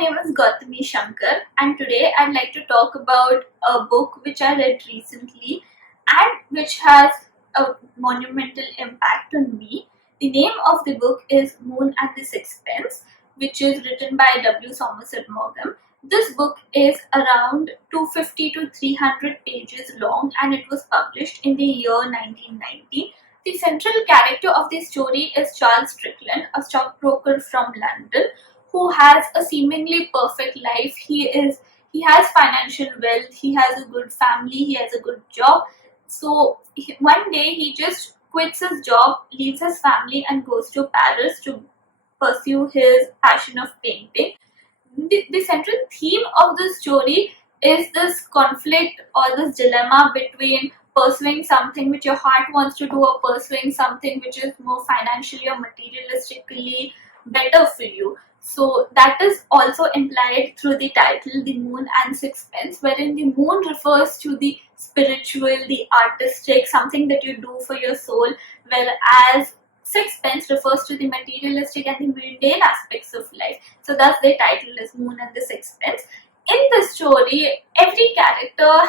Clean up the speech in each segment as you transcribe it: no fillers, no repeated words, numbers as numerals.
name is Gautami Shankar, and today I'd like to talk about a book which I read recently and which has a monumental impact on me. The name of the book is Moon and Sixpence, which is written by Somerset Maugham. This book is around 250 to 300 pages long and it was published in the year 1990. The central character of the story is Charles Strickland, a stockbroker from London who has a seemingly perfect life. He has financial wealth, he has a good family, he has a good job. So one day he just quits his job, leaves his family and goes to Paris to pursue his passion of painting. The central theme of the story is this conflict or this dilemma between pursuing something which your heart wants to do or pursuing something which is more financially or materialistically better for you. So that is also implied through the title, The Moon and Sixpence, wherein the moon refers to the spiritual, the artistic, something that you do for your soul, whereas Sixpence refers to the materialistic and the mundane aspects of life. So thus the title is Moon and the Sixpence. In the story, every character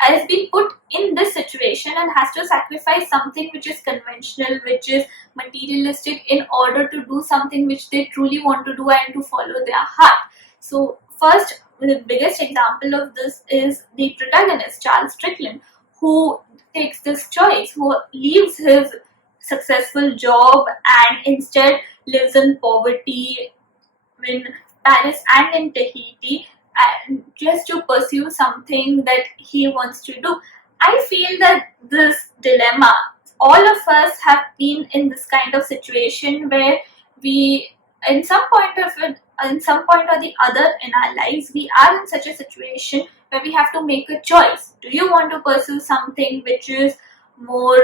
has been put in this situation and has to sacrifice something which is conventional, which is materialistic, in order to do something which they truly want to do and to follow their heart. So first, the biggest example of this is the protagonist, Charles Strickland, who takes this choice, who leaves his successful job and instead lives in poverty in Paris and in Tahiti, and just to pursue something that he wants to do. I feel that this dilemma, all of us have been in this kind of situation where we, in some point or the other in our lives, we are in such a situation where we have to make a choice. Do you want to pursue something which is more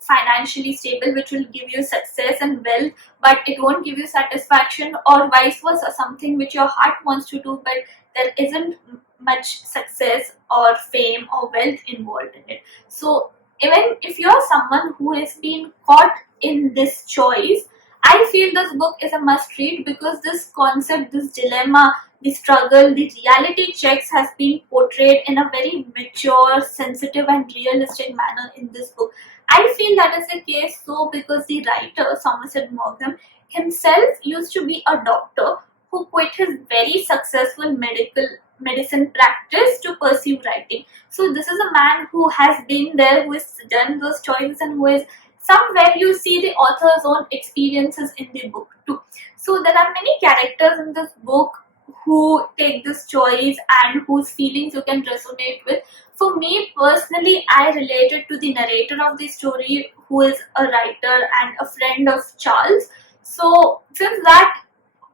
financially stable, which will give you success and wealth, but it won't give you satisfaction, or vice versa, something which your heart wants to do but there isn't much success or fame or wealth involved in it. So even if you're someone who has been caught in this choice, I feel this book is a must read, because this concept, this dilemma, the struggle, the reality checks has been portrayed in a very mature, sensitive and realistic manner in this book. I feel that is the case so because the writer, Somerset Maugham, himself used to be a doctor who quit his very successful medicine practice to pursue writing. So this is a man who has been there, who has done those choices, and who is somewhere you see the author's own experiences in the book too. So there are many characters in this book who take this choice and whose feelings you can resonate with. For me personally, I related to the narrator of the story, who is a writer and a friend of Charles. So since that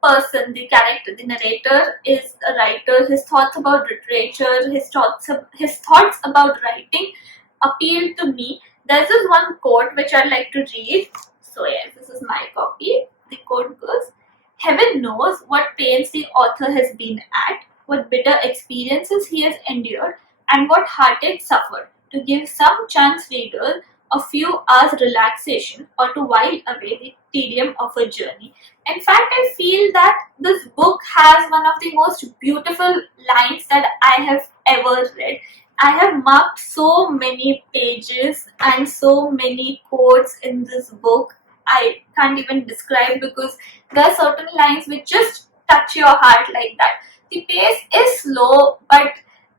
person, the character, the narrator is a writer, his thoughts about literature, his thoughts about writing appealed to me. There's this one quote which I'd like to read. So yes, this is my copy. The quote goes, "Heaven knows what pains the author has been at, what bitter experiences he has endured, and what heartache suffered, to give some chance reader a few hours relaxation or to while away the tedium of a journey." In fact, I feel that this book has one of the most beautiful lines that I have ever read. I have marked so many pages and so many quotes in this book. I can't even describe, because there are certain lines which just touch your heart like that. The pace is slow, but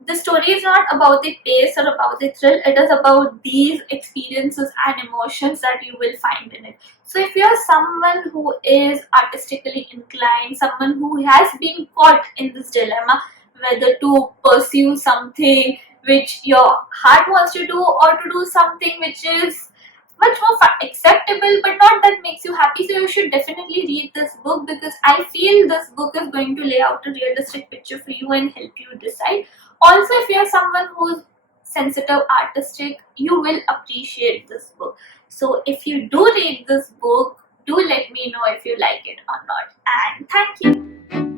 the story is not about the pace or about the thrill. It is about these experiences and emotions that you will find in it. So if you are someone who is artistically inclined, someone who has been caught in this dilemma, whether to pursue something which your heart wants to do or to do something which is much more acceptable but not that makes you happy, so you should definitely read this book, because I feel this book is going to lay out a realistic picture for you and help you decide. Also, if you are someone who's sensitive, artistic, you will appreciate this book. So if you do read this book, do let me know if you like it or not. And thank you.